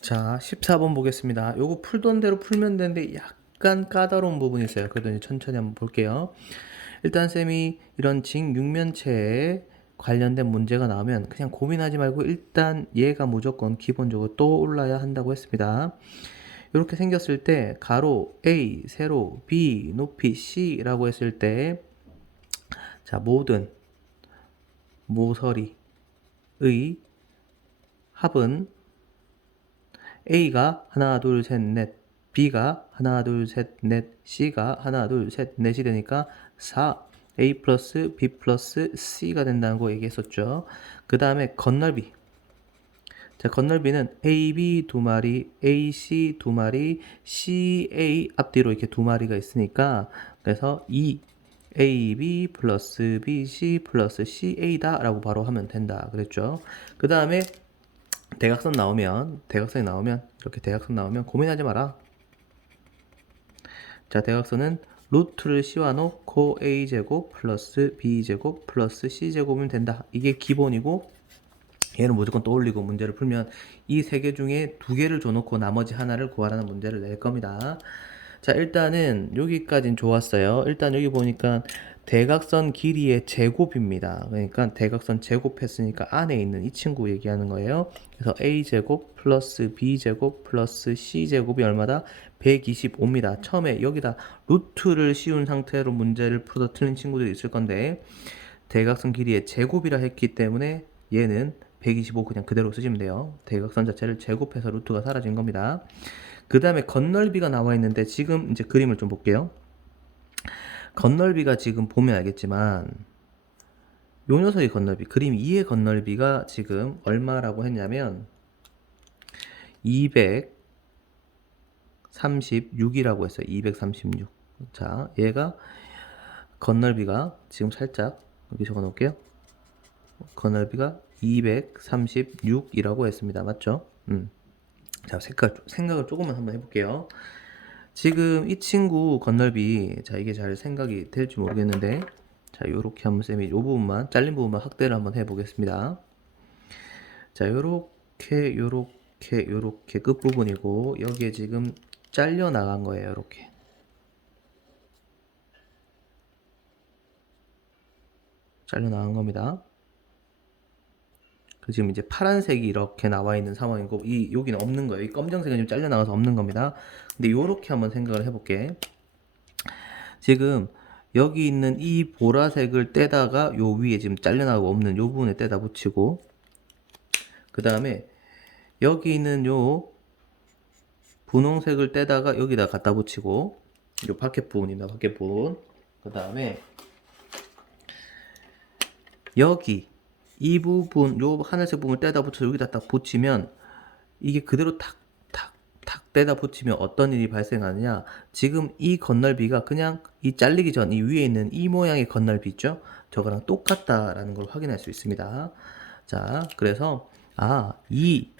자, 14번 보겠습니다. 요거 풀던 대로 풀면 되는데 약간 까다로운 부분이 있어요. 그래도 이제 천천히 한번 볼게요. 일단 쌤이 이런 직육면체에 관련된 문제가 나오면 그냥 고민하지 말고 일단 얘가 무조건 기본적으로 떠올라야 한다고 했습니다. 이렇게 생겼을 때 가로 A, 세로 B, 높이 C라고 했을 때 자, 모든 모서리의 합은 A가 하나 둘 셋 넷, B가 하나 둘 셋 넷, C가 하나 둘 셋 넷이 되니까 4 A 플러스 B 플러스 C가 된다는 거 얘기했었죠. 그 다음에 건널비. 자, 건널비는 AB 두 마리, AC 두 마리, CA 앞뒤로 이렇게 두 마리가 있으니까 그래서 2 AB 플러스 BC 플러스 CA다 라고 바로 하면 된다. 그랬죠. 그 다음에 대각선 나오면 대각선이 나오면 이렇게 대각선 나오면 고민하지 마라. 자 대각선은 루트를 씌워 놓고 a 제곱 플러스 b 제곱 플러스 c 제곱이면 된다. 이게 기본이고 얘는 무조건 떠올리고 문제를 풀면 이 세 개 중에 두 개를 줘놓고 나머지 하나를 구하라는 문제를 낼 겁니다. 자 일단은 여기까진 좋았어요. 일단 여기 보니까 대각선 길이의 제곱입니다. 그러니까 대각선 제곱했으니까 안에 있는 이 친구 얘기하는 거예요. 그래서 a 제곱 플러스 b 제곱 플러스 c 제곱이 얼마다? 125입니다. 처음에 여기다 루트를 씌운 상태로 문제를 풀어 틀린 친구들이 있을 건데 대각선 길이의 제곱이라 했기 때문에 얘는 125 그냥 그대로 쓰시면 돼요. 대각선 자체를 제곱해서 루트가 사라진 겁니다. 그 다음에 건널비가 나와 있는데 지금 이제 그림을 좀 볼게요. 건널비가 지금 보면 알겠지만 요 녀석의 건널비 그림 2의 건널비가 지금 얼마라고 했냐면 236이라고 했어요. 236 자 얘가 건널비가 지금 살짝 여기 적어 놓을게요. 건널비가 236이라고 했습니다. 맞죠? 음. 자 생각, 생각을 조금만 한번 해볼게요 지금 이 친구 건널비 자 이게 잘 생각이 될지 모르겠는데 자 요렇게 한번 쌤이 요 부분만 잘린 부분만 확대를 한번 해 보겠습니다. 자 요렇게 요렇게 요렇게 끝부분이고 여기에 지금 잘려 나간 거예요 요렇게. 잘려 나간 겁니다 그 지금 이제 파란색이 이렇게 나와 있는 상황이고 이 여기는 없는 거예요. 이 검정색은 좀 잘려 나가서 없는 겁니다. 근데 요렇게 한번 생각을 해볼게. 지금 여기 있는 이 보라색을 떼다가 요 위에 지금 잘려 나가고 없는 요 부분에 떼다 붙이고 그 다음에 여기 있는 요 분홍색을 떼다가 여기다 갖다 붙이고 요 밖에 부분입니다. 밖에 부분. 그 다음에 여기 이 부분, 요 하늘색 부분을 떼다 붙여 여기다 딱 붙이면 이게 그대로 탁, 탁, 탁 떼다 붙이면 어떤 일이 발생하느냐. 지금 이 건널비가 그냥 이 잘리기 전 이 위에 있는 이 모양의 건널비 있죠? 저거랑 똑같다라는 걸 확인할 수 있습니다. 자, 그래서, 아, 이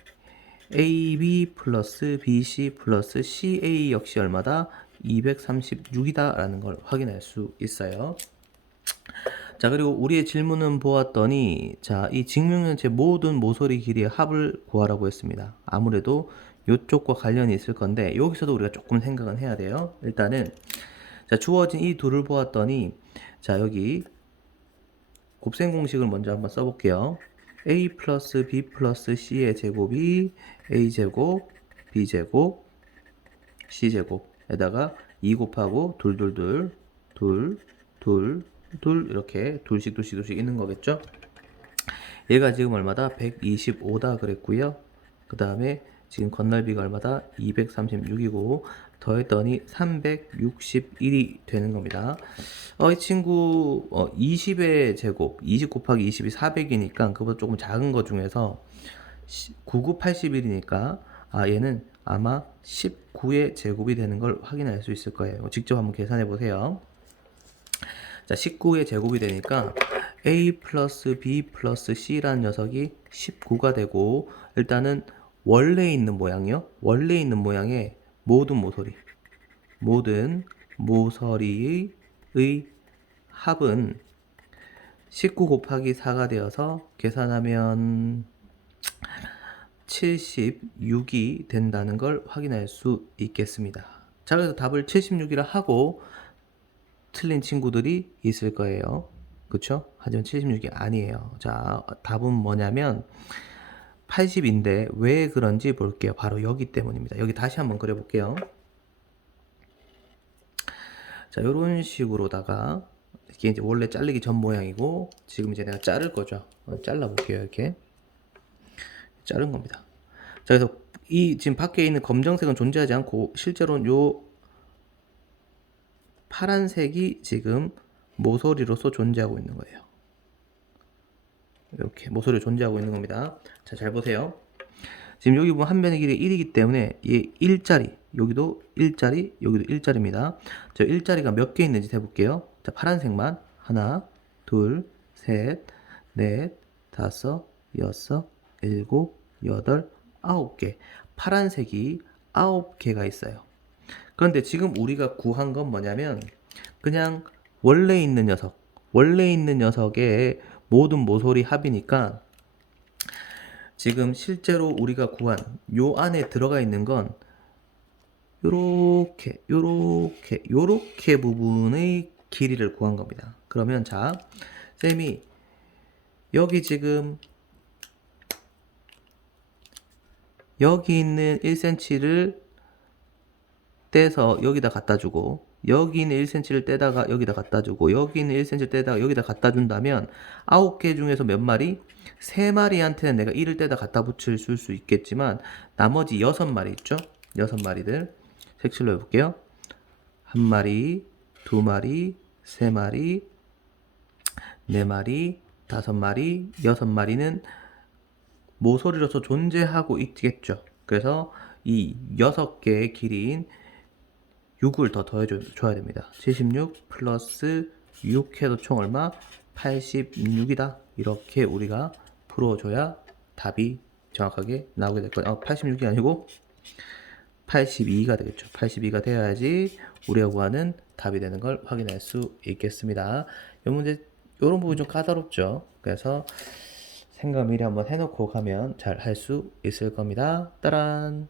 AB 플러스 BC 플러스 CA 역시 얼마다? 236이다 라는 걸 확인할 수 있어요. 자, 그리고 우리의 질문은 보았더니, 자, 이 직육면체 모든 모서리 길이의 합을 구하라고 했습니다. 아무래도 이쪽과 관련이 있을 건데, 여기서도 우리가 조금 생각은 해야 돼요. 일단은, 자, 주어진 이 둘을 보았더니, 자, 여기 곱셈 공식을 먼저 한번 써볼게요. a 플러스 b 플러스 c의 제곱이 a 제곱, b 제곱, c 제곱에다가 2 곱하고 둘둘둘, 둘, 둘, 둘 이렇게 둘씩 둘씩 둘씩 있는 거겠죠? 얘가 지금 얼마다? 125다 그랬고요. 그 다음에 지금 건널비가 얼마다? 236이고 더했더니 361이 되는 겁니다. 어, 이 친구 어, 20의 제곱 20 곱하기 20이 400이니까 그보다 조금 작은 것 중에서 9981이니까 아 얘는 아마 19의 제곱이 되는 걸 확인할 수 있을 거예요. 직접 한번 계산해 보세요 자, 19의 제곱이 되니까 a 플러스 b 플러스 c라는 녀석이 19가 되고 일단은 원래 있는 모양이요. 원래 있는 모양의 모든 모서리 모든 모서리의 합은 19 곱하기 4가 되어서 계산하면 76이 된다는 걸 확인할 수 있겠습니다. 자, 그래서 답을 76이라 하고 틀린 친구들이 있을 거예요. 그쵸? 하지만 76이 아니에요. 자, 답은 뭐냐면 80인데 왜 그런지 볼게요. 바로 여기 때문입니다. 여기 다시 한번 그려볼게요. 자, 이런 식으로다가 이게 이제 원래 잘리기 전 모양이고 지금 이제 내가 자를 거죠. 어, 잘라볼게요. 이렇게 자른 겁니다. 자, 그래서 이 지금 밖에 있는 검정색은 존재하지 않고 실제로는 요 파란색이 지금 모서리로서 존재하고 있는 거예요. 이렇게 모서리로 존재하고 있는 겁니다. 자, 잘 보세요. 지금 여기 보면 한 변의 길이 1이기 때문에 얘 1짜리, 여기도 1짜리, 여기도 1짜리입니다. 저 1짜리가 몇 개 있는지 해볼게요. 자, 파란색만 하나, 둘, 셋, 넷, 다섯, 여섯, 일곱, 여덟, 아홉 개. 파란색이 아홉 개가 있어요. 그런데 지금 우리가 구한 건 뭐냐면 그냥 원래 있는 녀석, 원래 있는 녀석의 모든 모서리 합이니까 지금 실제로 우리가 구한 요 안에 들어가 있는 건 요렇게 요렇게 요렇게 부분의 길이를 구한 겁니다. 그러면 자 쌤이 여기 지금 여기 있는 1cm를 떼서 여기다 갖다 주고 여기 있는 1cm를 떼다가 여기다 갖다 주고 여기 있는 1cm를 떼다가 여기다 갖다 준다면 9개 중에서 몇 마리? 3마리한테는 내가 1을 떼다 갖다 붙일 수 있겠지만 나머지 6마리 있죠? 6마리들 색칠로 해볼게요. 한 마리, 두 마리, 세 마리, 네 마리, 다섯 마리, 여섯 마리는 모서리로서 존재하고 있겠죠. 그래서 이 여섯 개의 길이인 6을 더 더해줘야 됩니다. 76 플러스 6 해도 총 얼마? 86이다. 이렇게 우리가 풀어줘야 답이 정확하게 나오게 될 거예요. 아, 86이 아니고 82가 되겠죠. 82가 되어야지 우리가 구하는 답이 되는 걸 확인할 수 있겠습니다. 이 문제, 이런 부분 좀 까다롭죠. 그래서 생각 미리 한번 해놓고 가면 잘 할 수 있을 겁니다. 따란!